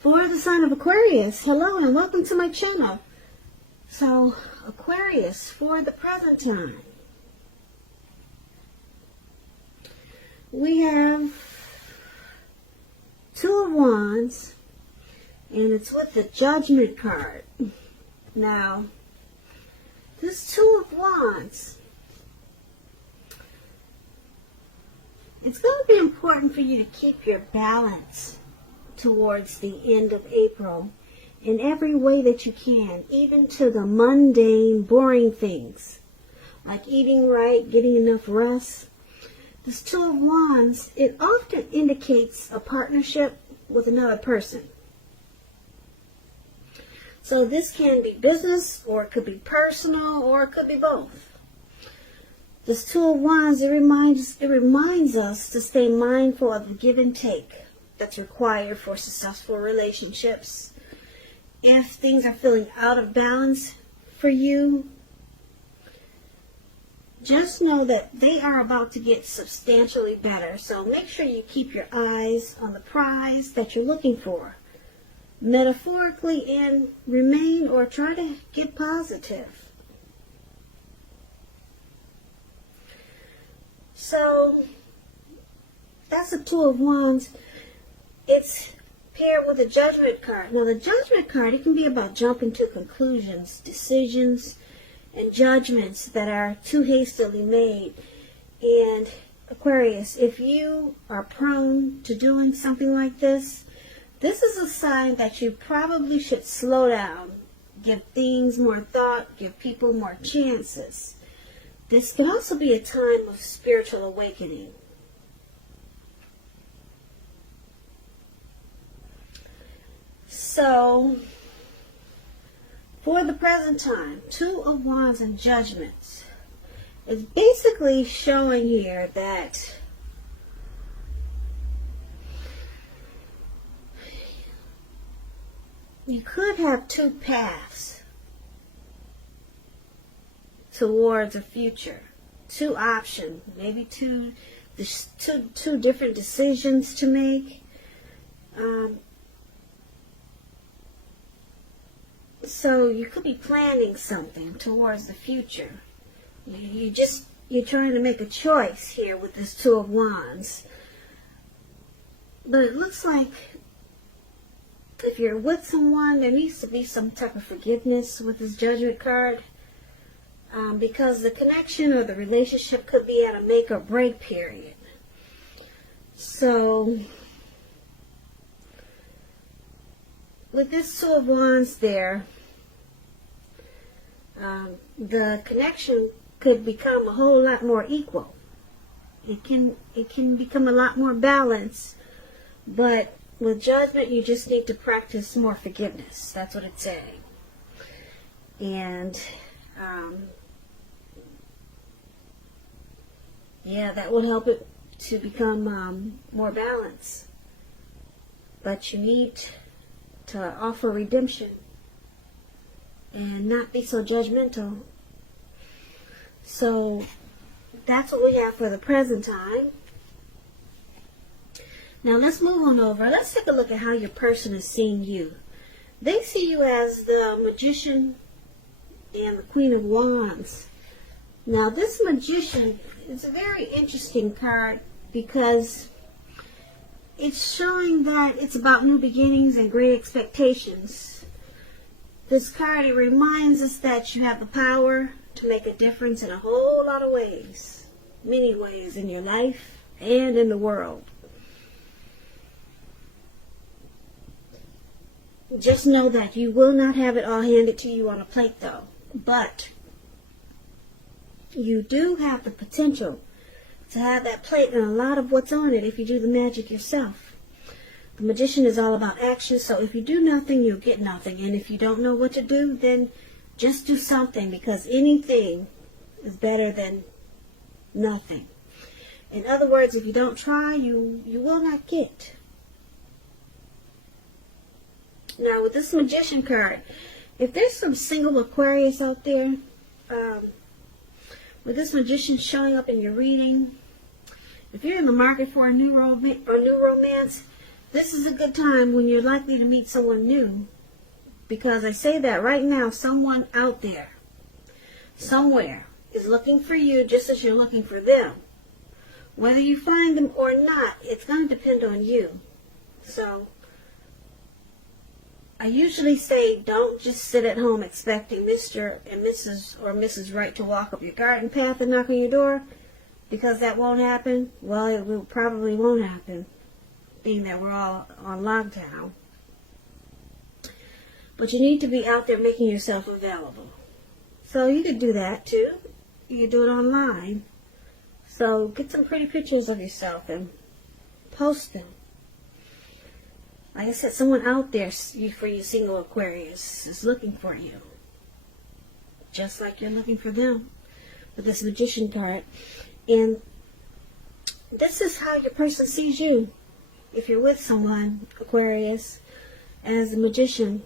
For the sign of Aquarius, hello and welcome to my channel. So, Aquarius, for the present time, we have Two of Wands, and it's with the Judgment card. Now, this Two of Wands, it's going to be important for you to keep your balance towards the end of April in every way that you can, even to the mundane, boring things, like eating right, getting enough rest. This Two of Wands, it often indicates a partnership with another person. So this can be business, or it could be personal, or it could be both. This Two of Wands, it reminds us to stay mindful of the give and take that's required for successful relationships. If things are feeling out of balance for you, just know that they are about to get substantially better. So make sure you keep your eyes on the prize that you're looking for, metaphorically, and remain or try to get positive. So that's the Two of Wands. It's paired with the Judgment card. Now the Judgment card, it can be about jumping to conclusions, decisions, and judgments that are too hastily made. And Aquarius, if you are prone to doing something like this, this is a sign that you probably should slow down, give things more thought, give people more chances. This could also be a time of spiritual awakening. So, for the present time, Two of Wands and Judgments is basically showing here that you could have two paths towards a future, two options, maybe two different decisions to make. So you could be planning something towards the future. You're trying to make a choice here with this Two of Wands. But it looks like if you're with someone, there needs to be some type of forgiveness with this Judgment card. Because the connection or the relationship could be at a make or break period. So with this Two of Wands there, the connection could become a whole lot more equal. It can become a lot more balanced. But with Judgment, you just need to practice more forgiveness. That's what it's saying. And yeah, that will help it to become more balanced. But you need to offer redemption and not be so judgmental. So that's what we have for the present time. Now let's move on over. Let's take a look at how your person is seeing you. They see you as the Magician and the Queen of Wands. Now this Magician is a very interesting card because it's showing that it's about new beginnings and great expectations. This card, it reminds us that you have the power to make a difference in a whole lot of ways. Many ways in your life and in the world. Just know that you will not have it all handed to you on a plate though. But you do have the potential to have that plate and a lot of what's on it if you do the magic yourself. The Magician is all about action, so if you do nothing, you'll get nothing. And if you don't know what to do, then just do something, because anything is better than nothing. In other words, if you don't try, you will not get. Now, with this Magician card, if there's some single Aquarius out there, with this Magician showing up in your reading, if you're in the market for a new romance, This is a good time when you're likely to meet someone new. Because I say that right now, someone out there, somewhere, is looking for you just as you're looking for them. Whether you find them or not, it's going to depend on you. So, I usually say don't just sit at home expecting Mr. and Mrs. or Mrs. Right to walk up your garden path and knock on your door, because that won't happen. Well, it probably won't happen, being that we're all on lockdown. But you need to be out there making yourself available. So you could do that too. You could do it online. So get some pretty pictures of yourself and post them. Like I said, someone out there for you single Aquarius is looking for you. Just like you're looking for them with this Magician card. And this is how your person sees you. If you're with someone, Aquarius, as a Magician.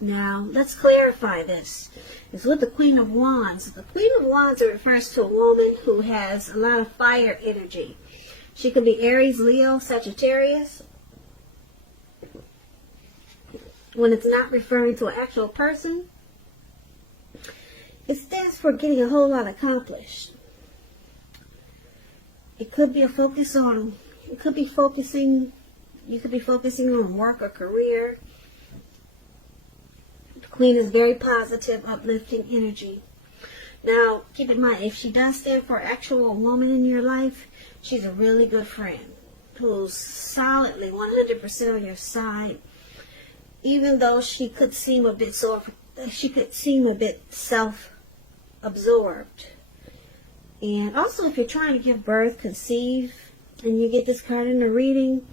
Now, let's clarify this. It's with the Queen of Wands. The Queen of Wands refers to a woman who has a lot of fire energy. She could be Aries, Leo, Sagittarius. When it's not referring to an actual person, it stands for getting a whole lot accomplished. It could be a focus on, you could be focusing on work or career. Queen is very positive, uplifting energy. Now, keep in mind, if she does stand for an actual woman in your life, she's a really good friend who's solidly 100% on your side, even though she could seem a bit self-absorbed. And also, if you're trying to give birth, conceive, and you get this card in the reading,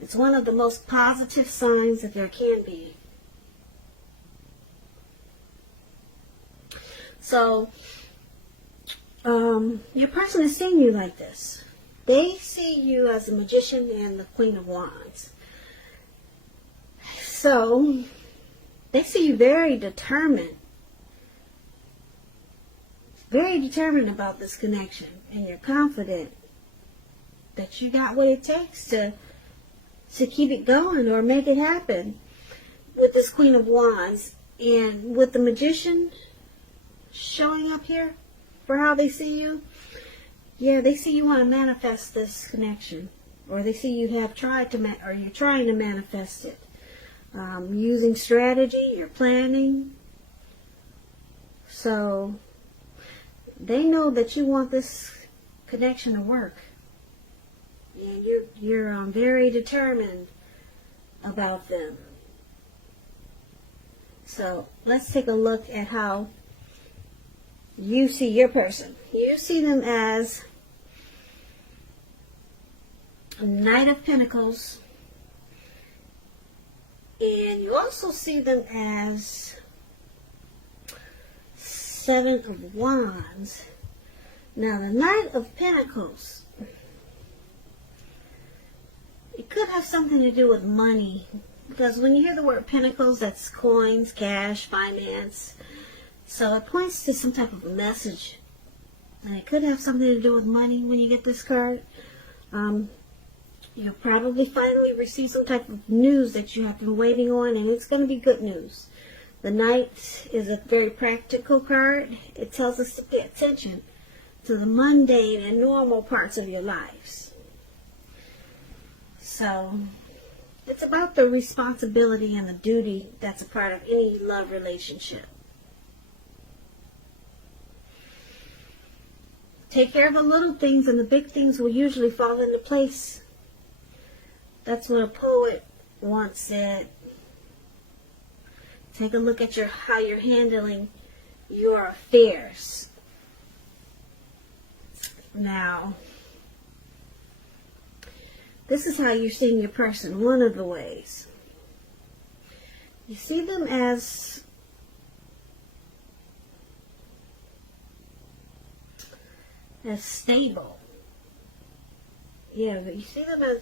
it's one of the most positive signs that there can be. So, your person is seeing you like this. They see you as a Magician and the Queen of Wands. So, they see you very determined. Very determined about this connection. And you're confident that you got what it takes to keep it going or make it happen with this Queen of Wands. And with the Magician showing up here for how they see you, yeah, they see you want to manifest this connection, or they see you have tried to or you're trying to manifest it, using strategy, you're planning. So they know that you want this connection to work, and you're very determined about them. So let's take a look at how you see your person. You see them as a Knight of Pentacles, and you also see them as Seven of Wands. Now, the Knight of Pentacles, it could have something to do with money, because when you hear the word Pentacles, that's coins, cash, finance. So it points to some type of message. And it could have something to do with money when you get this card. You'll probably finally receive some type of news that you have been waiting on, and it's going to be good news. The Knight is a very practical card. It tells us to pay attention to the mundane and normal parts of your lives. So it's about the responsibility and the duty that's a part of any love relationship. Take care of the little things, and the big things will usually fall into place. That's what a poet once said. Take a look at how you're handling your affairs. Now, this is how you're seeing your person, one of the ways. You see them as stable. Yeah, but you see them as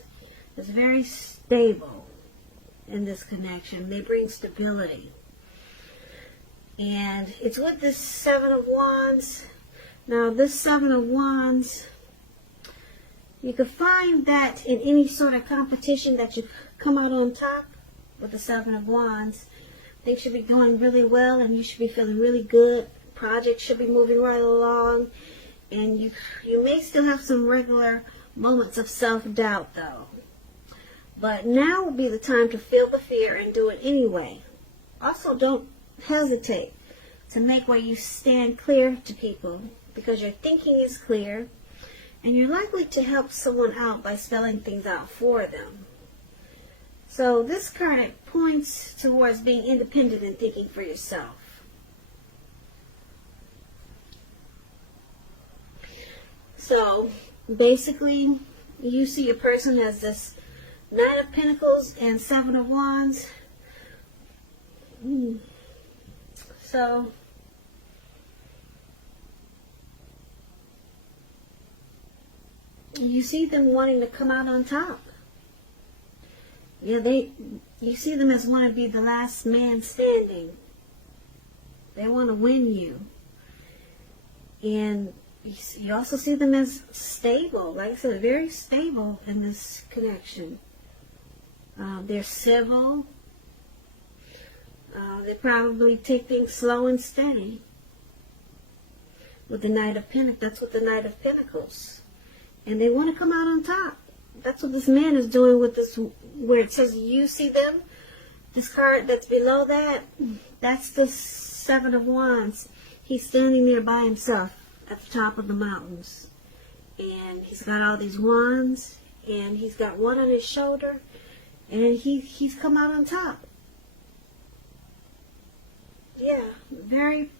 very stable in this connection. They bring stability. And it's with this Seven of Wands. Now, this Seven of Wands You could find that in any sort of competition that you come out on top with the Seven of Wands. Things should be going really well and you should be feeling really good. Projects should be moving right along. And you may still have some regular moments of self-doubt though. But now would be the time to feel the fear and do it anyway. Also, don't hesitate to make where you stand clear to people, because your thinking is clear and you're likely to help someone out by spelling things out for them. So this card, it points towards being independent and thinking for yourself. So basically, you see a person as this Knight of Pentacles and Seven of Wands. So you see them wanting to come out on top. Yeah, you see them as want to be the last man standing. They want to win you. And you also see them as stable. Like I said, very stable in this connection. They're civil. They probably take things slow and steady. With the Knight of Pentacles, that's what the Knight of Pentacles. And they want to come out on top. That's what this man is doing with this, where it says you see them. This card that's below that, that's the Seven of Wands. He's standing there by himself at the top of the mountains. And he's got all these wands, and he's got one on his shoulder, and he's come out on top. Yeah, very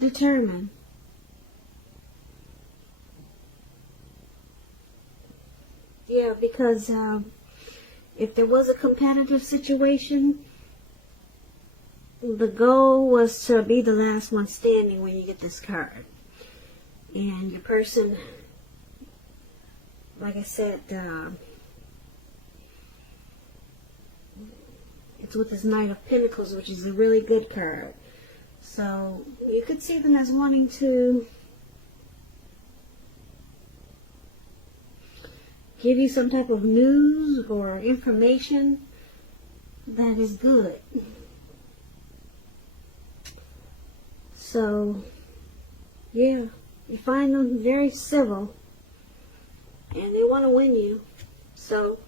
determined. Yeah, because if there was a competitive situation, the goal was to be the last one standing when you get this card. And your person, like I said, it's with this Knight of Pentacles, which is a really good card. So you could see them as wanting to give you some type of news or information that is good. So, yeah, you find them very civil and they want to win you. So,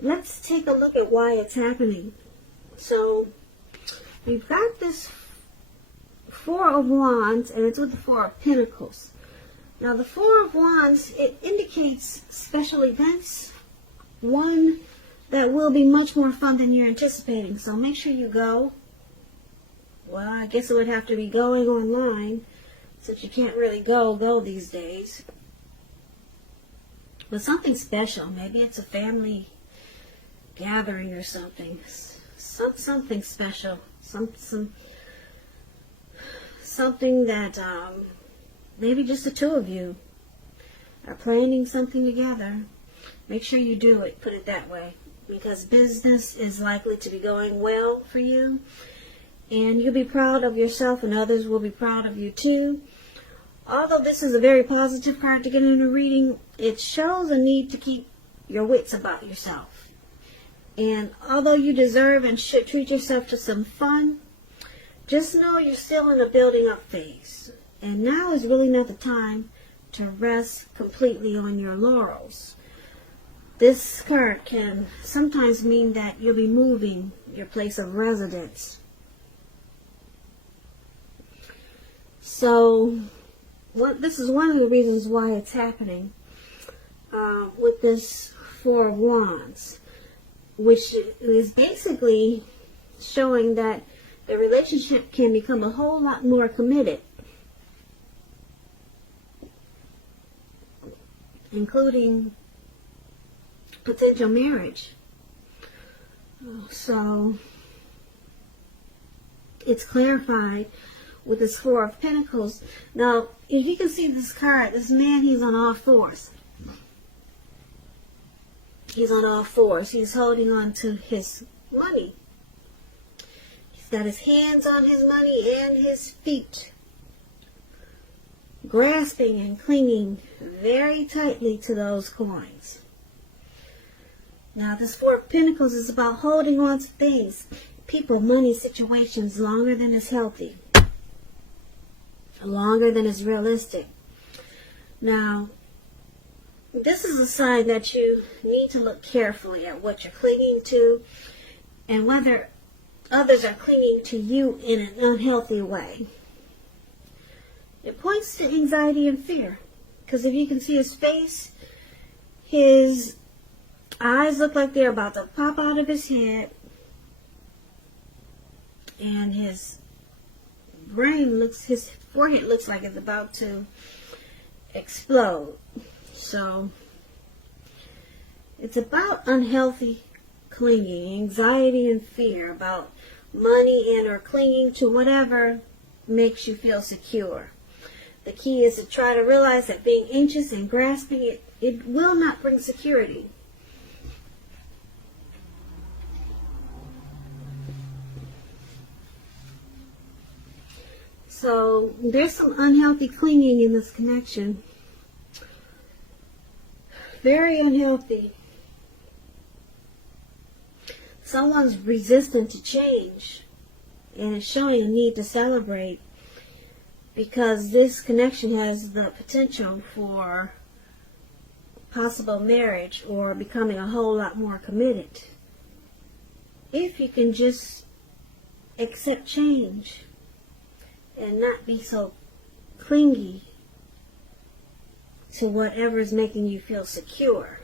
let's take a look at why it's happening. So, we've got this Four of Wands, and it's with the Four of Pentacles. Now, the Four of Wands, it indicates special events. One that will be much more fun than you're anticipating. So, make sure you go. Well, I guess it would have to be going online, since you can't really go these days. But something special. Maybe it's a family gathering or something. Something special. Something that maybe just the two of you are planning something together. Make sure you do it, put it that way, because business is likely to be going well for you, and you'll be proud of yourself and others will be proud of you too. Although this is a very positive card to get in a reading, it shows a need to keep your wits about yourself. And although you deserve and should treat yourself to some fun, just know you're still in a building up phase. And now is really not the time to rest completely on your laurels. This card can sometimes mean that you'll be moving your place of residence. So, this is one of the reasons why it's happening with this Four of Wands, which is basically showing that the relationship can become a whole lot more committed, including potential marriage. So it's clarified with this Four of Pentacles. Now, if you can see this card, this man, he's on all fours. He's on all fours. He's holding on to his money. He's got his hands on his money and his feet, grasping and clinging very tightly to those coins. Now, this Four of Pentacles is about holding on to things, people, money, situations longer than is healthy, longer than is realistic. Now, this is a sign that you need to look carefully at what you're clinging to and whether others are clinging to you in an unhealthy way. It points to anxiety and fear, because if you can see his face, his eyes look like they're about to pop out of his head, and his forehead looks like it's about to explode. So it's about unhealthy clinging, anxiety and fear about money, and or clinging to whatever makes you feel secure. The key is to try to realize that being anxious and grasping it will not bring security. So there's some unhealthy clinging in this connection. Very unhealthy. Someone's resistant to change and is showing a need to celebrate, because this connection has the potential for possible marriage or becoming a whole lot more committed. If you can just accept change and not be so clingy to whatever is making you feel secure.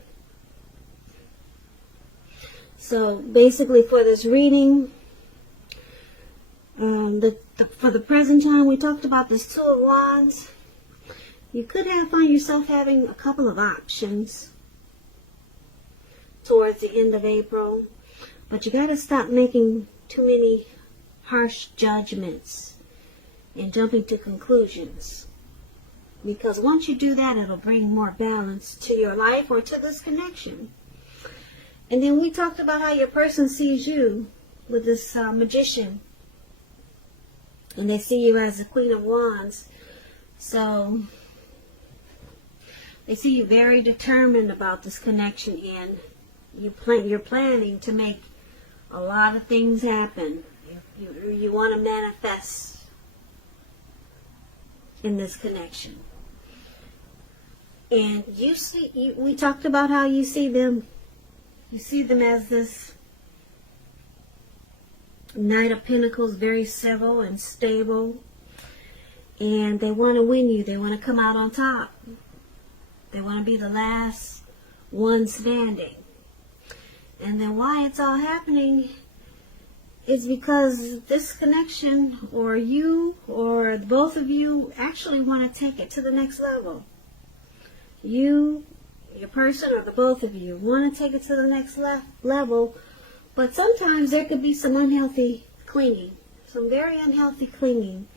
So basically for this reading, for the present time, we talked about this Two of Wands. You could find yourself having a couple of options towards the end of April, but you got to stop making too many harsh judgments and jumping to conclusions, because once you do that, it'll bring more balance to your life or to this connection. And then we talked about how your person sees you with this magician, and they see you as the Queen of Wands. So they see you very determined about this connection, and you're planning to make a lot of things happen. You want to manifest in this connection. And we talked about how you see them as this Knight of Pentacles, very civil and stable, and they want to win you. They want to come out on top. They want to be the last one standing. And then why it's all happening is because this connection, or you, or both of you, actually want to take it to the next level. You, your person, or the both of you want to take it to the next level, but sometimes there could be some unhealthy clinging, some very unhealthy clinging,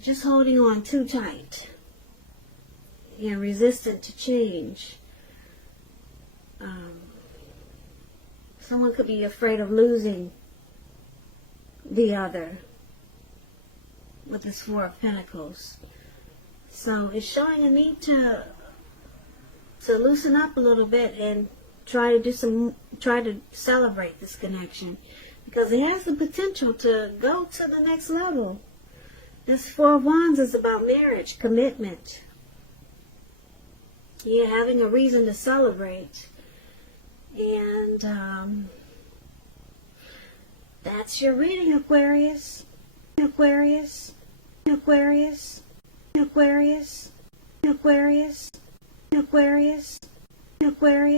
just holding on too tight and resistant to change. Someone could be afraid of losing the other with this Four of Pentacles. So it's showing a need to loosen up a little bit and try to celebrate this connection, because it has the potential to go to the next level. This Four of Wands is about marriage, commitment. Yeah, having a reason to celebrate. And that's your reading, Aquarius. Aquarius. Aquarius. Aquarius. Aquarius. Aquarius. Aquarius.